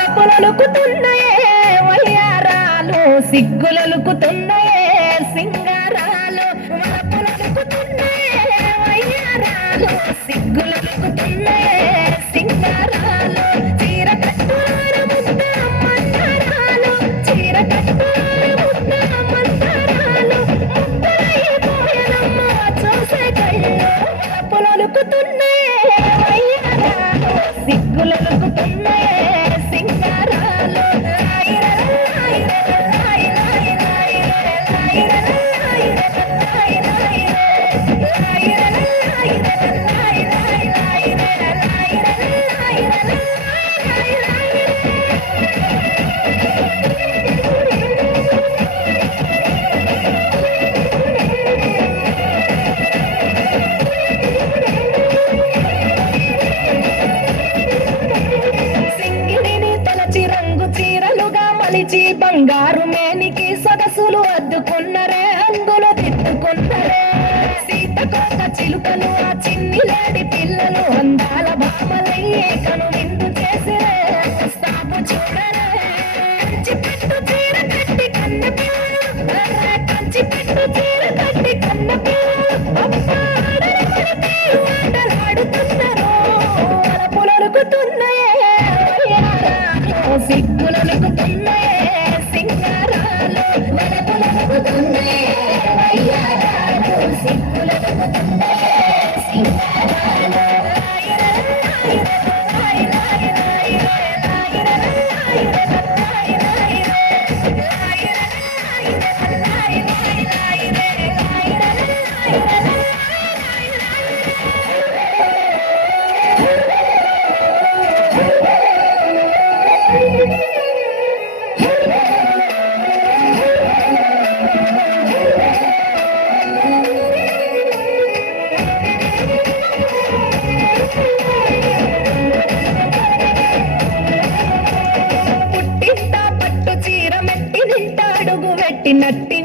బాపులొలుకుతున్నాయే వయ్యారాలు, సిగ్గులొలుకుతున్నాయే సింగారాలు. బాపులొలుకుతున్నాయే వయ్యారాలు, సిగ్గులొలుకుతున్నాయే సింగారాలు. చీర కట్టువార ముద్ద మందారాలు, చీర కట్టువార ముద్ద మందారాలు. ముద్దలైపోయనమ్మ చూసే కళ్ళు. బాపులొలుకుతున్నాయే వయ్యారాలు, సిగ్గులొలుకుతున్నాయే సింగారాలు. సింగిడిని తలచి రంగు చీరలుగా మలిచి బంగారు మేనికి సొగసులు అద్దుకున్నరే, అంగులు తిట్టుకున్నరే. సీతకోక చిలుకలు ఆ చిన్ని లేడి పిల్లలు అందాల భామలయ్యే కను విందు చేసిరే. వస్తాము చూడరే కంచి పెట్టు చీర కట్టి కన్న పిల్లలు, కంచి పెట్టు చీర కట్టి కన్న పిల్లలు. ఆటలాడుతున్నారు అలపులొలుకుతున్నాయే వయ్యారాలు, సిగ్గులొలుకుతున్నాయే సింగారాలు. వలపులొలుకుతున్నాయే వయ్యారాలు, సిగ్గులొలుకుతున్నాయే సింగారాలు. పుట్టింట పట్టు చీర మెట్టి నింట అడుగు పెట్టినట్టి